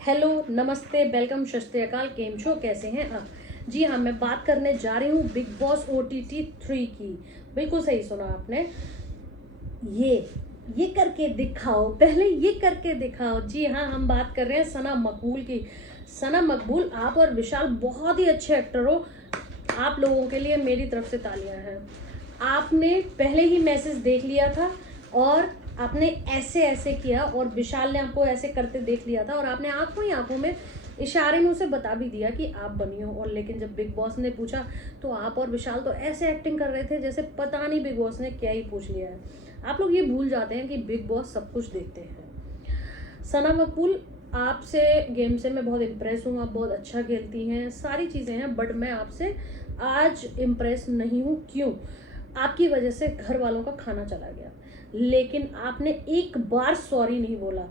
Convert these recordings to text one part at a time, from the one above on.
Hello, नमस्ते, welcome, सत श्री अकाल। केम छो, कैसे हैं आप? जी हाँ, मैं बात करने जा रही हूँ बिग बॉस OTT 3 की। बिल्कुल सही सुना आपने। ये ये करके दिखाओ, पहले ये करके दिखाओ। जी हाँ, हम बात कर रहे हैं सना मकबूल की। सना मकबूल, आप और विशाल बहुत ही अच्छे एक्टर हो। आप लोगों के लिए मेरी तरफ से तालियां हैं। आपने पहले ही मैसेज देख लिया था और आपने ऐसे ऐसे किया, और विशाल ने आपको ऐसे करते देख लिया था, और आपने आंखों ही आंखों में इशारे में उसे बता भी दिया कि आप बनी हो। और लेकिन जब बिग बॉस ने पूछा तो आप और विशाल तो ऐसे एक्टिंग कर रहे थे जैसे पता नहीं बिग बॉस ने क्या ही पूछ लिया है। आप लोग ये भूल जाते हैं कि बिग बॉस सब कुछ देखते हैं। सना मकबूल, आपसे गेम से मैं बहुत इम्प्रेस हूँ। आप बहुत अच्छा खेलती हैं, सारी चीज़ें हैं, बट मैं आपसे आज इम्प्रेस नहीं हूँ। क्यों? आपकी वजह से घर वालों का खाना चला गया, लेकिन आपने एक बार सॉरी नहीं बोला।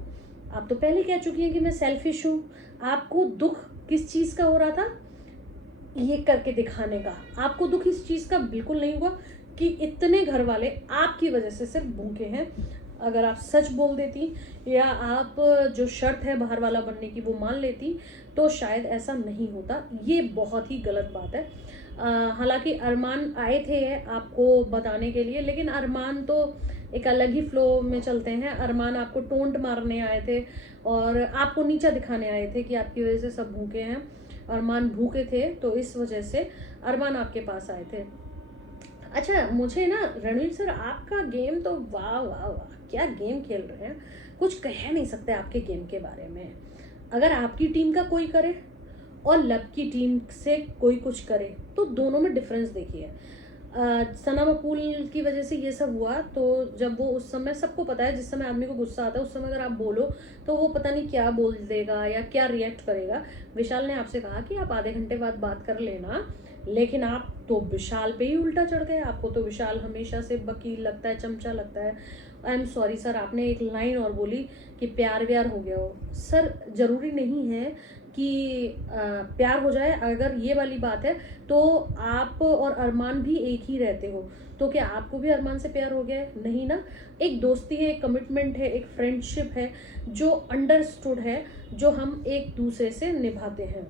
आप तो पहले कह चुकी हैं कि मैं सेल्फिश हूँ। आपको दुख किस चीज़ का हो रहा था? ये करके दिखाने का। आपको दुख इस चीज़ का बिल्कुल नहीं हुआ कि इतने घर वाले आपकी वजह से सिर्फ भूखे हैं। अगर आप सच बोल देती, या आप जो शर्त है बाहर वाला बनने की वो मान लेती, तो शायद ऐसा नहीं होता। ये बहुत ही गलत बात है। हालांकि अरमान आए थे आपको बताने के लिए, लेकिन अरमान तो एक अलग ही फ्लो में चलते हैं। अरमान आपको टोंट मारने आए थे और आपको नीचा दिखाने आए थे कि आपकी वजह से सब भूखे हैं। अरमान भूखे थे, तो इस वजह से अरमान आपके पास आए थे। अच्छा, मुझे ना रणवीर सर, आपका गेम तो वाह वाह वाह, क्या गेम खेल रहे हैं। कुछ कह नहीं सकते आपके गेम के बारे में। अगर आपकी टीम का कोई करे और लब की टीम से कोई कुछ करे, तो दोनों में डिफरेंस देखिए। सना मकबूल की वजह से ये सब हुआ, तो जब वो उस समय, सबको पता है जिस समय आदमी को गुस्सा आता है उस समय अगर आप बोलो तो वो पता नहीं क्या बोल देगा या क्या रिएक्ट करेगा। विशाल ने आपसे कहा कि आप आधे घंटे बाद बात कर लेना, लेकिन आप तो विशाल पे ही उल्टा चढ़ गए। आपको तो विशाल हमेशा से वकील लगता है, चमचा लगता है। आई एम सॉरी सर, आपने एक लाइन और बोली कि प्यार व्यार हो गया हो। सर, जरूरी नहीं है कि प्यार हो जाए। अगर ये वाली बात है तो आप और अरमान भी एक ही रहते हो, तो क्या आपको भी अरमान से प्यार हो गया है? नहीं ना। एक दोस्ती है, एक कमिटमेंट है, एक फ्रेंडशिप है जो अंडरस्टूड है, जो हम एक दूसरे से निभाते हैं।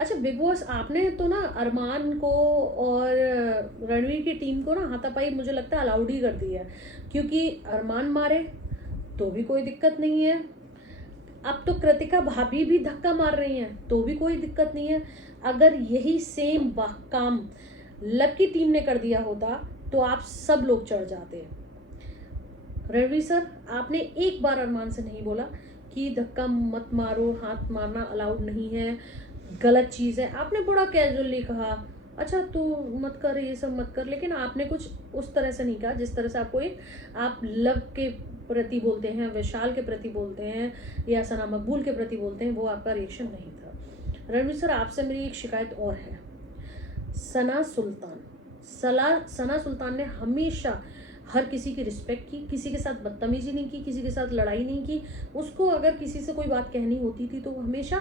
अच्छा बिग बॉस, आपने तो ना अरमान को और रणवीर की टीम को ना हाथापाई मुझे लगता है अलाउड ही कर दी है, क्योंकि अरमान मारे तो भी कोई दिक्कत नहीं है। अब तो कृतिका भाभी भी धक्का मार रही हैं तो भी कोई दिक्कत नहीं है। अगर यही सेम काम लब की टीम ने कर दिया होता तो आप सब लोग चढ़ जाते। रणवीर सर, आपने एक बार अरमान से नहीं बोला कि धक्का मत मारो, हाथ मारना अलाउड नहीं है, गलत चीज़ है। आपने बड़ा कैजुअली कहा, अच्छा तू मत कर, ये सब मत कर, लेकिन आपने कुछ उस तरह से नहीं कहा जिस तरह से आपको एक, आप लव के प्रति बोलते हैं, विशाल के प्रति बोलते हैं, या सना मकबूल के प्रति बोलते हैं, वो आपका रिएक्शन नहीं था। रणवीर सर, आपसे मेरी एक शिकायत और है। सना सुल्तान, सना सुल्तान ने हमेशा हर किसी की रिस्पेक्ट की, किसी के साथ बदतमीजी नहीं की, किसी के साथ लड़ाई नहीं की। उसको अगर किसी से कोई बात कहनी होती थी तो वो हमेशा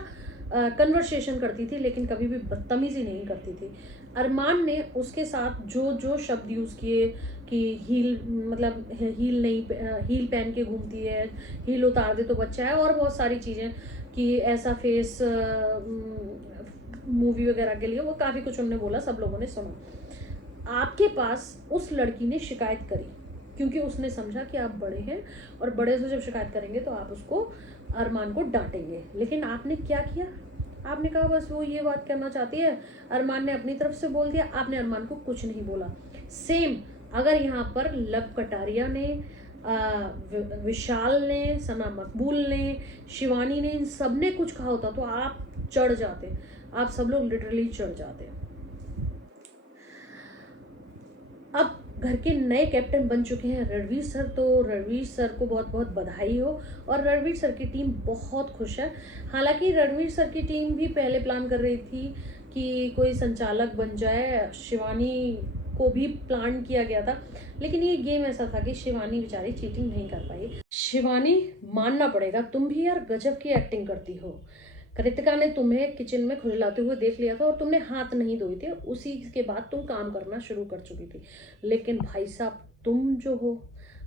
कन्वर्सेशन करती थी, लेकिन कभी भी बदतमीजी नहीं करती थी। अरमान ने उसके साथ जो जो शब्द यूज़ किए कि हील, मतलब हील नहीं, हील पहन के घूमती है, हील उतार दे तो बच्चा है, और बहुत सारी चीज़ें कि ऐसा फेस, मूवी वगैरह के लिए, वो काफ़ी कुछ उन्होंने बोला, सब लोगों ने सुना। आपके पास उस लड़की ने शिकायत करी क्योंकि उसने समझा कि आप बड़े हैं, और बड़े से जब शिकायत करेंगे तो आप उसको, अरमान को डांटेंगे। लेकिन आपने क्या किया? आपने कहा बस वो ये बात करना चाहती है, अरमान ने अपनी तरफ से बोल दिया, आपने अरमान को कुछ नहीं बोला। सेम अगर यहाँ पर लव कटारिया ने, विशाल ने, सना मकबूल ने, शिवानी ने, इन सब ने कुछ कहा होता तो आप चढ़ जाते। आप सब लोग लिटरली चढ़ जाते। अब घर के नए कैप्टन बन चुके हैं रणवीर सर, तो रणवीर सर को बहुत बहुत बधाई हो, और रणवीर सर की टीम बहुत खुश है। हालांकि रणवीर सर की टीम भी पहले प्लान कर रही थी कि कोई संचालक बन जाए, शिवानी को भी प्लान किया गया था, लेकिन ये गेम ऐसा था कि शिवानी बेचारी चीटिंग नहीं कर पाई। शिवानी, मानना पड़ेगा, तुम भी यार गजब की एक्टिंग करती हो। कृतिका ने तुम्हें किचन में खुजलाते हुए देख लिया था और तुमने हाथ नहीं धोए थे, उसी के बाद तुम काम करना शुरू कर चुकी थी। लेकिन भाई साहब, तुम जो हो,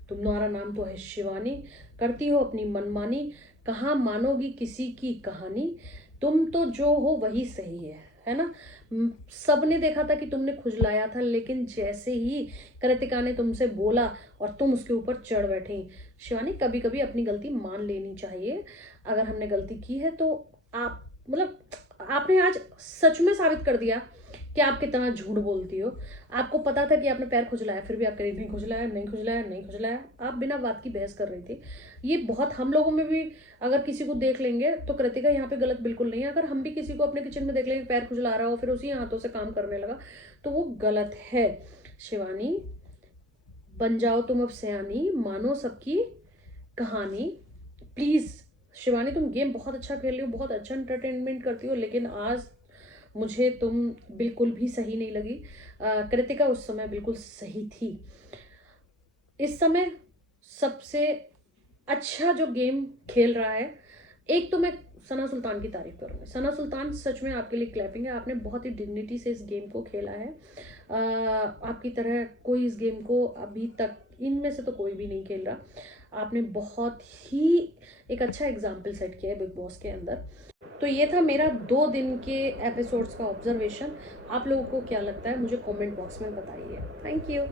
तुम्हारा नाम तो है शिवानी, करती हो अपनी मनमानी, कहाँ मानोगी किसी की कहानी, तुम तो जो हो वही सही है ना। सबने देखा था कि तुमने खुजलाया था, लेकिन जैसे ही कृतिका ने तुमसे बोला और तुम उसके ऊपर चढ़ बैठी। शिवानी, कभी कभी अपनी गलती मान लेनी चाहिए। अगर हमने गलती की है तो आप मतलब आपने आज सच में साबित कर दिया कि आप कितना झूठ बोलती हो। आपको पता था कि आपने पैर खुजलाया, फिर भी आप कह नहीं खुजलाया, नहीं खुजलाया, नहीं खुजलाया। आप बिना बात की बहस कर रही थी। ये बहुत, हम लोगों में भी अगर किसी को देख लेंगे तो कृतिका यहाँ पे गलत बिल्कुल नहीं है। अगर हम भी किसी को अपने किचन में देख लेंगे पैर खुजला रहा हो, फिर उसी हाथों से काम करने लगा, तो वो गलत है। शिवानी, बन जाओ तुम अब सयानी, मानो सबकी कहानी प्लीज। शिवानी, तुम गेम बहुत अच्छा खेल रही हो, बहुत अच्छा एंटरटेनमेंट करती हो, लेकिन आज मुझे तुम बिल्कुल भी सही नहीं लगी। कृतिका उस समय बिल्कुल सही थी। इस समय सबसे अच्छा जो गेम खेल रहा है, एक तो मैं सना सुल्तान की तारीफ करूंगी। सना सुल्तान, सच में आपके लिए क्लैपिंग है। आपने बहुत ही डिग्निटी से इस गेम को खेला है। आपकी तरह कोई इस गेम को अभी तक इनमें से तो कोई भी नहीं खेल रहा। आपने बहुत ही एक अच्छा एग्जाम्पल सेट किया है बिग बॉस के अंदर। तो ये था मेरा 2 दिन के एपिसोड्स का ऑब्जर्वेशन। आप लोगों को क्या लगता है मुझे कमेंट बॉक्स में बताइए। Thank you.